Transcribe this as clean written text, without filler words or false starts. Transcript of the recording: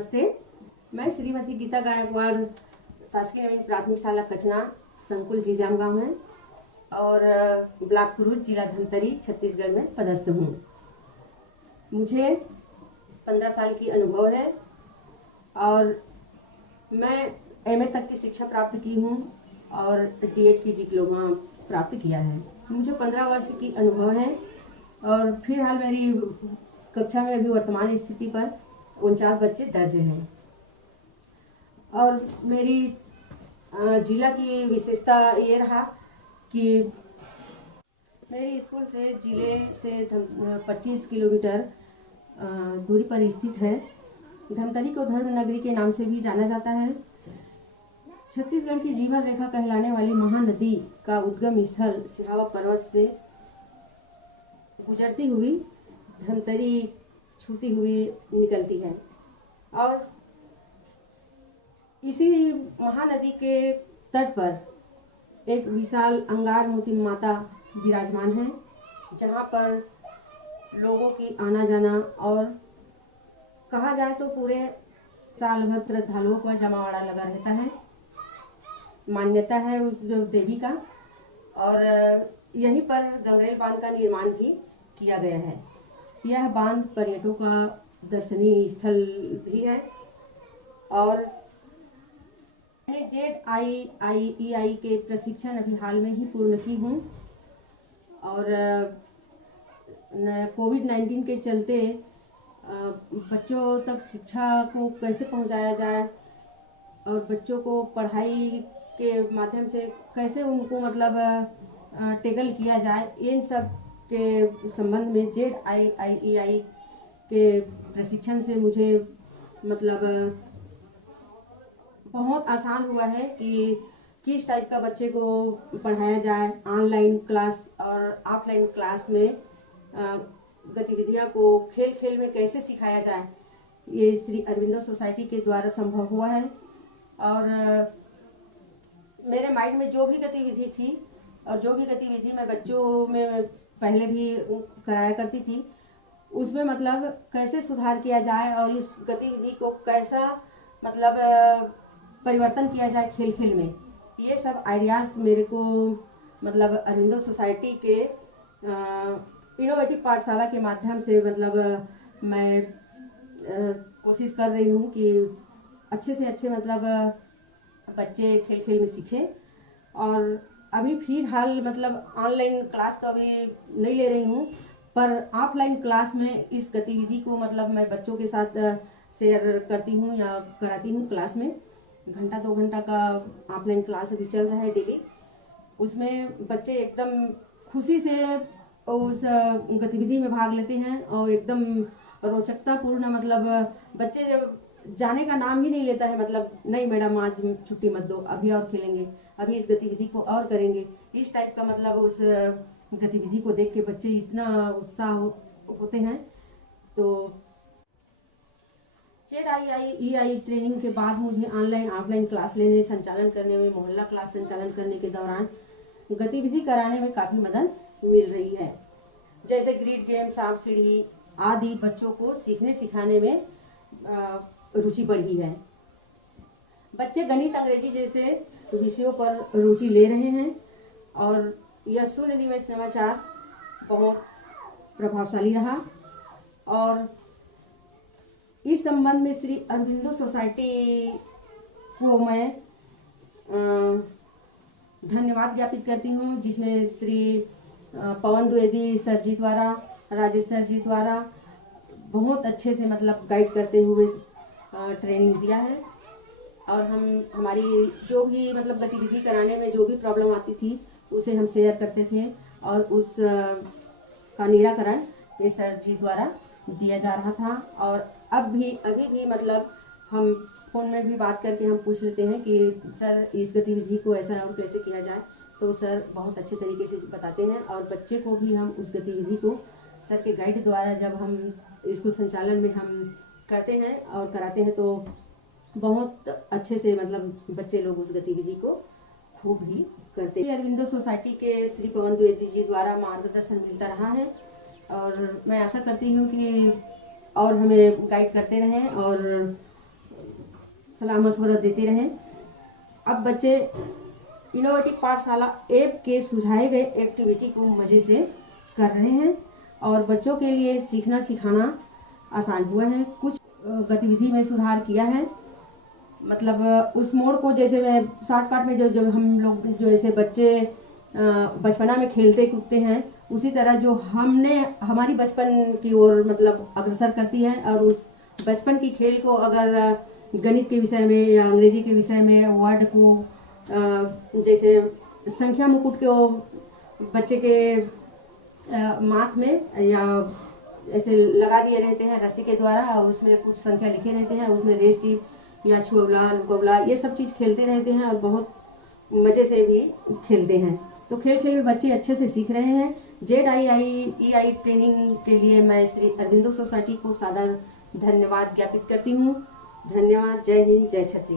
नमस्ते। मैं श्रीमती गीता गायकवाड़, शासकीय नवीन प्राथमिक शाला कचना, संकुल जीजाम गाँव है और ब्लॉक कुरुद, जिला धमतरी, छत्तीसगढ़ में पदस्थ हूँ। मुझे 15 साल की अनुभव है और मैं एमए तक की शिक्षा प्राप्त की हूँ और डीएड की डिप्लोमा प्राप्त किया है। मुझे 15 वर्ष की अनुभव है और फिलहाल मेरी कक्षा में अभी वर्तमान स्थिति पर 49 बच्चे दर्ज हैं। और मेरी जिला की विशेषता ये रहा कि मेरी स्कूल से जिले से 25 किलोमीटर दूरी पर स्थित है। धमतरी को धर्म नगरी के नाम से भी जाना जाता है। छत्तीसगढ़ की जीवन रेखा कहलाने वाली महानदी का उद्गम स्थल सिहावा पर्वत से गुजरती हुई धमतरी छूती हुई निकलती है और इसी महानदी के तट पर एक विशाल अंगार मोती माता विराजमान है, जहाँ पर लोगों की आना जाना और कहा जाए तो पूरे साल भर श्रद्धालुओं का जमावड़ा लगा रहता है। मान्यता है उस देवी का और यहीं पर गंगरेल बांध का निर्माण भी किया गया है। यह बांध पर्यटकों का दर्शनीय स्थल भी है और मैंने ZIIEI के प्रशिक्षण अभी हाल में ही पूर्ण की हूँ और कोविड-19 के चलते बच्चों तक शिक्षा को कैसे पहुँचाया जाए और बच्चों को पढ़ाई के माध्यम से कैसे उनको टैकल किया जाए, इन सब के संबंध में ZIIEI के प्रशिक्षण से मुझे बहुत आसान हुआ है कि किस टाइप का बच्चे को पढ़ाया जाए। ऑनलाइन क्लास और ऑफलाइन क्लास में गतिविधियां को खेल खेल में कैसे सिखाया जाए, ये श्री अरविंदो सोसाइटी के द्वारा संभव हुआ है। और मेरे माइंड में जो भी गतिविधि थी और जो भी गतिविधि मैं बच्चों में पहले भी कराया करती थी, उसमें कैसे सुधार किया जाए और इस गतिविधि को कैसा परिवर्तन किया जाए खेल खेल में, ये सब आइडियाज़ मेरे को अरविंदो सोसाइटी के इनोवेटिव पाठशाला के माध्यम से मैं कोशिश कर रही हूँ कि अच्छे से अच्छे बच्चे खेल खेल में सीखें। और अभी फिलहाल ऑनलाइन क्लास तो अभी नहीं ले रही हूँ, पर ऑफलाइन क्लास में इस गतिविधि को मैं बच्चों के साथ शेयर करती हूँ या कराती हूँ। क्लास में घंटा 2 घंटा का ऑफलाइन क्लास अभी चल रहा है डेली। उसमें बच्चे एकदम खुशी से उस गतिविधि में भाग लेते हैं और एकदम रोचकता पूर्ण बच्चे जाने का नाम ही नहीं लेता है, नहीं मैडम आज छुट्टी मत दो, अभी और खेलेंगे, अभी इस गतिविधि को और करेंगे। इस टाइप का उस गतिविधि को देख के बच्चे इतना उत्साह होते हैं। तो ZIIEI ट्रेनिंग के बाद मुझे ऑनलाइन ऑफलाइन क्लास लेने, संचालन करने में, मोहल्ला क्लास संचालन करने के दौरान गतिविधि कराने में काफ़ी मदद मिल रही है। जैसे ग्रिड गेम, सांप सीढ़ी आदि बच्चों को सीखने सिखाने में रुचि बढ़ी है। बच्चे गणित, अंग्रेजी जैसे विषयों पर रुचि ले रहे हैं और यह शून्य निवेश नवाचार बहुत प्रभावशाली रहा। और इस संबंध में श्री अरविंदो सोसाइटी को मैं धन्यवाद ज्ञापित करती हूँ, जिसमें श्री पवन द्विवेदी सर जी द्वारा, राजेश सर जी द्वारा बहुत अच्छे से गाइड करते हुए ट्रेनिंग दिया है। और हमारी जो भी गतिविधि कराने में जो भी प्रॉब्लम आती थी उसे हम शेयर करते थे और उस का निराकरण ये सर जी द्वारा दिया जा रहा था। और अभी भी हम फ़ोन में भी बात करके हम पूछ लेते हैं कि सर इस गतिविधि को ऐसा और कैसे किया जाए, तो सर बहुत अच्छे तरीके से बताते हैं। और बच्चे को भी हम उस गतिविधि को सर के गाइड द्वारा जब हम स्कूल संचालन में हम करते हैं और कराते हैं, तो बहुत अच्छे से बच्चे लोग उस गतिविधि को खूब ही करते हैं। अरविंदो सोसाइटी के श्री पवन द्विवेदी जी द्वारा मार्गदर्शन मिलता रहा है और मैं आशा करती हूँ कि और हमें गाइड करते रहें और सलाह मशवरा देते रहें। अब बच्चे इनोवेटिव पाठशाला ऐप के सुझाए गए एक्टिविटी को मज़े से कर रहे हैं और बच्चों के लिए सीखना सिखाना आसान हुआ है। कुछ गतिविधि में सुधार किया है, मतलब उस मोड़ को जैसे मैं शॉर्टकट में जो हम लोग जो ऐसे बच्चे बचपना में खेलते कूदते हैं, उसी तरह जो हमने हमारी बचपन की ओर मतलब अग्रसर करती है। और उस बचपन की खेल को अगर गणित के विषय में या अंग्रेजी के विषय में वर्ड को जैसे संख्या मुकुट को बच्चे के माथ में या ऐसे लगा दिए रहते हैं रस्सी के द्वारा, और उसमें कुछ संख्या लिखे रहते हैं, उसमें रेस्टी या छुआ लुकौला ये सब चीज़ खेलते रहते हैं और बहुत मज़े से भी खेलते हैं। तो खेल खेल में बच्चे अच्छे से सीख रहे हैं। ZII ट्रेनिंग के लिए मैं श्री अरविंदो सोसाइटी को सादर धन्यवाद ज्ञापित करती हूँ। धन्यवाद। जय हिंद, जय छत्तीसगढ़।